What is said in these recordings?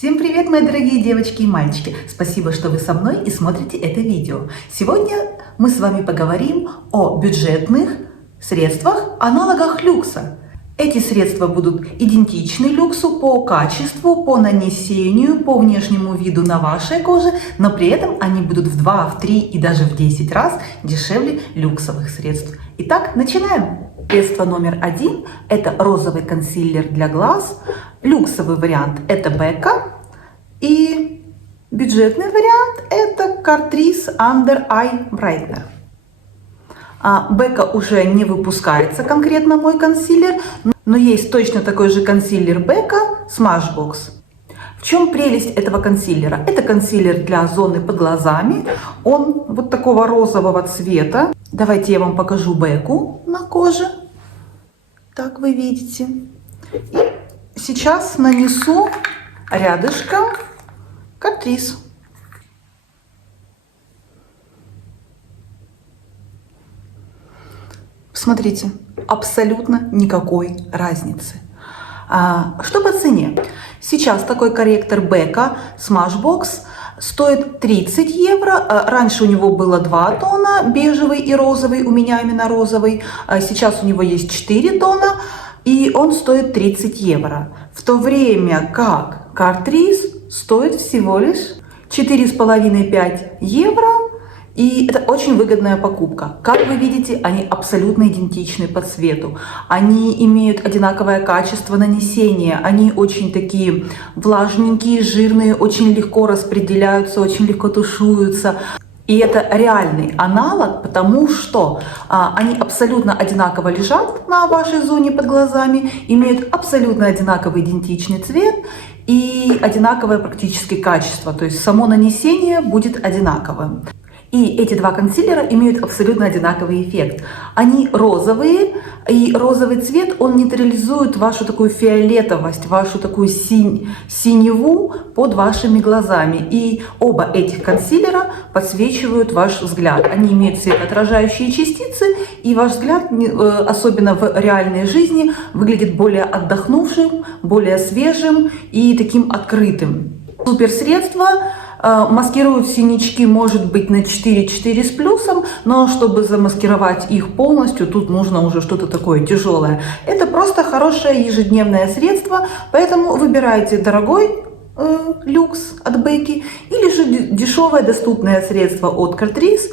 Всем привет, мои дорогие девочки и мальчики! Спасибо, что вы со мной и смотрите это видео. Сегодня мы с вами поговорим о бюджетных средствах, аналогах люкса. Эти средства будут идентичны люксу по качеству, по нанесению, по внешнему виду на вашей коже, но при этом они будут в 2, в 3 и даже в 10 раз дешевле люксовых средств. Итак, начинаем! Средство номер 1 – это розовый консилер для глаз. Люксовый вариант – это Becca. И бюджетный вариант – это Catrice Under Eye Brightener. Becca уже не выпускается конкретно мой консилер, но есть точно такой же консилер Becca Smashbox. В чем прелесть этого консилера? Это консилер для зоны под глазами. Он вот такого розового цвета. Давайте я вам покажу Becca на коже. Так вы видите. И сейчас нанесу рядышком Catrice. Смотрите, абсолютно никакой разницы. Что по цене? Сейчас такой корректор Becca Smashbox стоит 30 евро. Раньше у него было 2 тона, бежевый и розовый, у меня именно розовый. Сейчас у него есть 4 тона, и он стоит 30 евро. В то время как Catrice стоит всего лишь 4,5-5 евро. И это очень выгодная покупка. Как вы видите, они абсолютно идентичны по цвету. Они имеют одинаковое качество нанесения. Они очень такие влажненькие, жирные, очень легко распределяются, очень легко тушуются. И это реальный аналог, потому что они абсолютно одинаково лежат на вашей зоне под глазами, имеют абсолютно одинаковый идентичный цвет и одинаковое практически качество. То есть само нанесение будет одинаковым. И эти два консилера имеют абсолютно одинаковый эффект. Они розовые, и розовый цвет, он нейтрализует вашу такую фиолетовость, вашу такую синеву под вашими глазами. И оба этих консилера подсвечивают ваш взгляд. Они имеют светоотражающие частицы, и ваш взгляд, особенно в реальной жизни, выглядит более отдохнувшим, более свежим и таким открытым. Суперсредство. Маскируют синячки, может быть, на 4 с плюсом, но чтобы замаскировать их полностью, тут нужно уже что-то такое тяжелое. Это просто хорошее ежедневное средство, поэтому выбирайте дорогой люкс от Becca или же дешевое доступное средство от Catrice,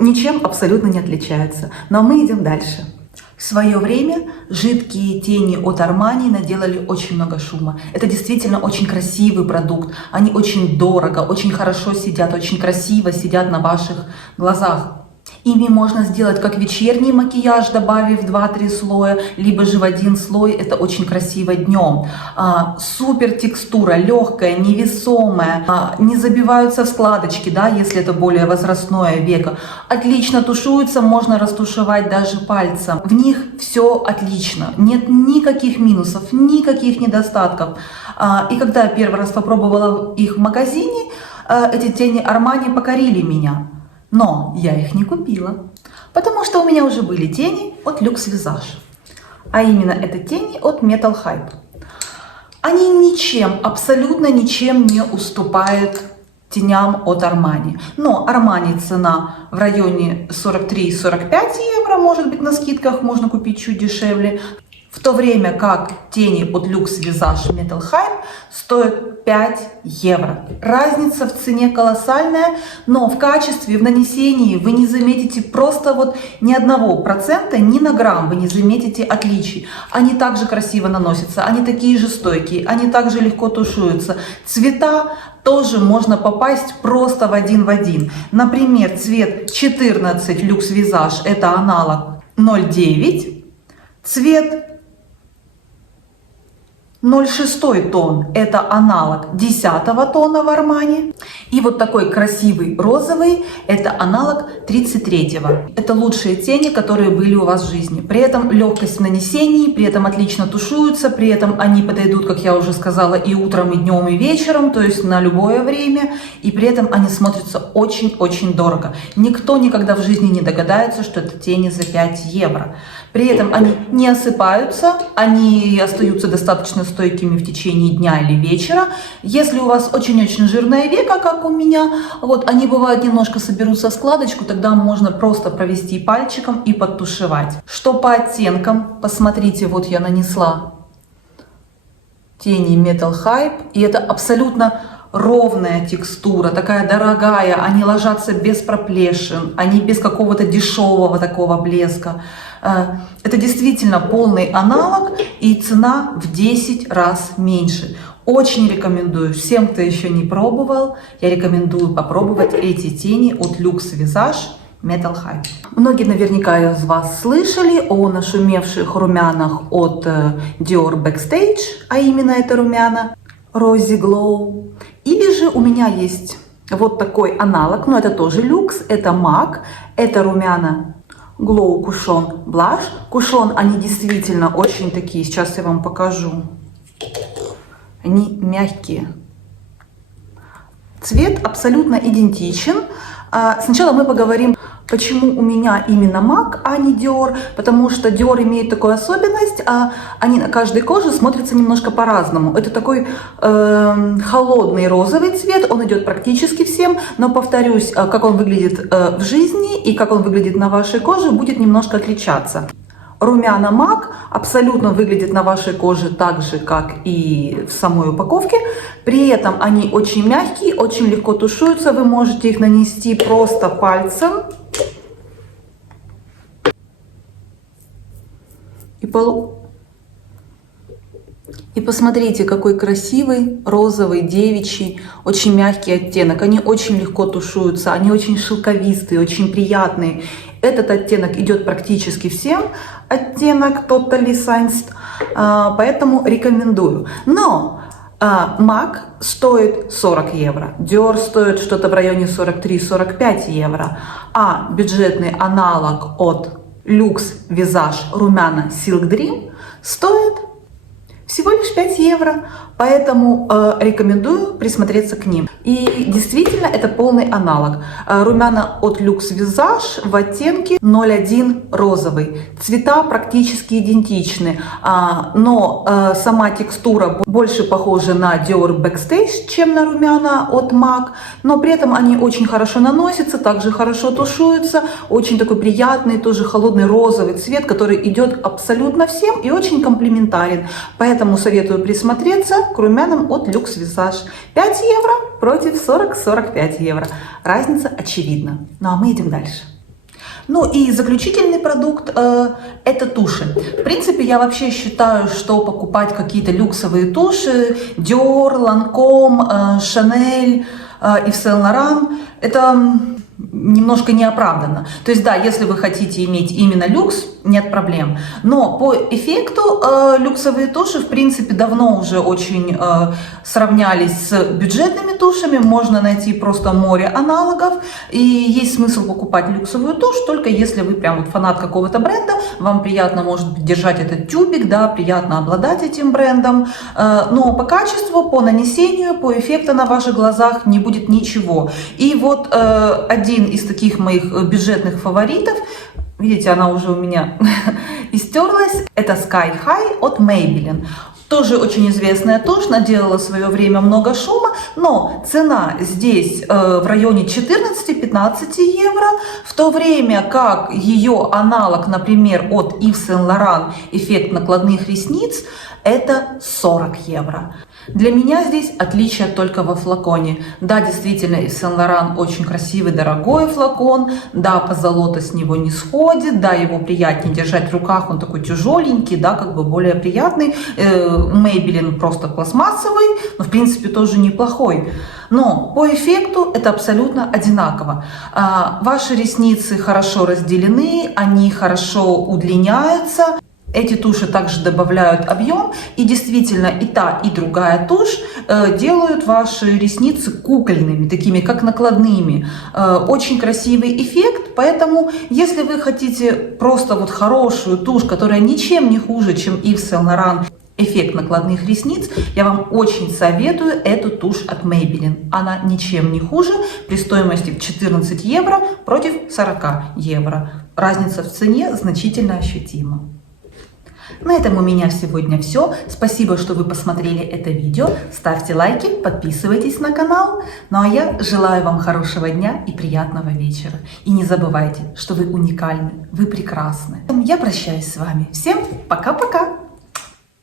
ничем абсолютно не отличается. Но мы идем дальше. В свое время жидкие тени от Armani наделали очень много шума. Это действительно очень красивый продукт. Они очень дорого, очень хорошо сидят, очень красиво сидят на ваших глазах. Ими можно сделать как вечерний макияж, добавив 2-3 слоя, либо же в один слой. Это очень красиво днем. Супер текстура, легкая, невесомая, не забиваются в складочки, да, если это более возрастное веко. Отлично тушуются, можно растушевать даже пальцем. В них все отлично, нет никаких минусов, никаких недостатков. И когда я первый раз попробовала их в магазине, эти тени Armani покорили меня. Но я их не купила, потому что у меня уже были тени от Luxe Visage. А именно это тени от Metal Hype. Они ничем, абсолютно ничем не уступают теням от Armani. Но Armani цена в районе 43-45 евро, может быть, на скидках можно купить чуть дешевле. В то время как тени от Luxe Visage Metal Hype стоят 5 евро. Разница в цене колоссальная, но в качестве, в нанесении вы не заметите просто вот ни 1%, ни на грамм вы не заметите отличий. Они также красиво наносятся, они такие же стойкие, они также легко тушуются. Цвета тоже можно попасть просто в один. Например, цвет 14 Luxe Visage это аналог 0,9, цвет 0,6 тон – это аналог 10 тона в Armani. И вот такой красивый розовый – это аналог 33-го. Это лучшие тени, которые были у вас в жизни. При этом легкость в нанесении, при этом отлично тушуются, при этом они подойдут, как я уже сказала, и утром, и днем, и вечером, то есть на любое время. И при этом они смотрятся очень-очень дорого. Никто никогда в жизни не догадается, что это тени за 5 евро. При этом они не осыпаются, они остаются достаточно стойкими в течение дня или вечера. Если у вас очень-очень жирное веко, как у меня, вот они бывают немножко соберутся в складочку, тогда можно просто провести пальчиком и подтушевать. Что по оттенкам, посмотрите, вот я нанесла тени Metal Hype, и это абсолютно ровная текстура, такая дорогая, они ложатся без проплешин, они без какого-то дешевого такого блеска. Это действительно полный аналог, и цена в 10 раз меньше. Очень рекомендую всем, кто еще не пробовал, я рекомендую попробовать эти тени от Luxe Visage Metal Hype. Многие наверняка из вас слышали о нашумевших румянах от Dior Backstage, а именно это румяна Rosy Glow. Или же у меня есть вот такой аналог, но это тоже люкс, это MAC, это румяна Glow Cushion Blush. Кушон, они действительно очень такие, сейчас я вам покажу. Они мягкие. Цвет абсолютно идентичен. Сначала мы поговорим, почему у меня именно MAC, а не Dior. Потому что Dior имеет такую особенность, они на каждой коже смотрятся немножко по-разному. Это такой холодный розовый цвет, он идет практически всем. Но повторюсь, как он выглядит в жизни и как он выглядит на вашей коже, будет немножко отличаться. Румяна MAC абсолютно выглядят на вашей коже так же, как и в самой упаковке. При этом они очень мягкие, очень легко тушуются. Вы можете их нанести просто пальцем. И посмотрите, какой красивый розовый девичий, очень мягкий оттенок. Они очень легко тушуются, они очень шелковистые, очень приятные. Этот оттенок идет практически всем, оттенок Totally Sensed, поэтому рекомендую. Но MAC стоит 40 евро, Dior стоит что-то в районе 43-45 евро, а бюджетный аналог от Luxe Visage румяна Silk Dream стоит всего лишь 5 евро, поэтому рекомендую присмотреться к ним. И действительно, это полный аналог. Румяна от Luxe Visage в оттенке 01 розовый. Цвета практически идентичны, но сама текстура больше похожа на Dior Backstage, чем на румяна от MAC. Но при этом они очень хорошо наносятся, также хорошо тушуются. Очень такой приятный, тоже холодный розовый цвет, который идет абсолютно всем и очень комплементарен. Поэтому советую присмотреться к румянам от Luxe Visage. 5 евро против 40-45 евро. Разница очевидна. Ну а мы идем дальше. Ну и заключительный продукт это туши. В принципе, я вообще считаю, что покупать какие-то люксовые туши Dior, Lancome, Chanel, Yves Saint Laurent это немножко неоправданно. То есть, да, если вы хотите иметь именно люкс, нет проблем. Но по эффекту люксовые туши, в принципе, давно уже очень сравнялись с бюджетными тушами. Можно найти просто море аналогов. И есть смысл покупать люксовую тушь, только если вы прям вот фанат какого-то бренда, вам приятно, может быть, держать этот тюбик, да, приятно обладать этим брендом. Но по качеству, по нанесению, по эффекту на ваших глазах не будет ничего. И вот один из таких моих бюджетных фаворитов, видите, она уже у меня истерлась, это Sky High от Maybelline. Тоже очень известная тушь, наделала в свое время много шума, но цена здесь в районе 14-15 евро, в то время как ее аналог, например, от Yves Saint Laurent, эффект накладных ресниц, это 40 евро. Для меня здесь отличие только во флаконе. Да, действительно, Yves Saint Laurent очень красивый, дорогой флакон. Да, позолота с него не сходит. Да, его приятнее держать в руках, он такой тяжеленький, да, как бы более приятный. Maybelline просто пластмассовый, но в принципе тоже неплохой. Но по эффекту это абсолютно одинаково. Ваши ресницы хорошо разделены, они хорошо удлиняются. Эти туши также добавляют объем, и действительно и та, и другая тушь делают ваши ресницы кукольными, такими как накладными. Очень красивый эффект, поэтому если вы хотите просто вот хорошую тушь, которая ничем не хуже, чем Yves Saint Laurent, эффект накладных ресниц, я вам очень советую эту тушь от Maybelline. Она ничем не хуже, при стоимости в 14 евро против 40 евро. разница в цене значительно ощутима. На этом у меня сегодня все. Спасибо, что вы посмотрели это видео. Ставьте лайки, подписывайтесь на канал. Ну а я желаю вам хорошего дня и приятного вечера. И не забывайте, что вы уникальны, вы прекрасны. Я прощаюсь с вами. Всем пока-пока!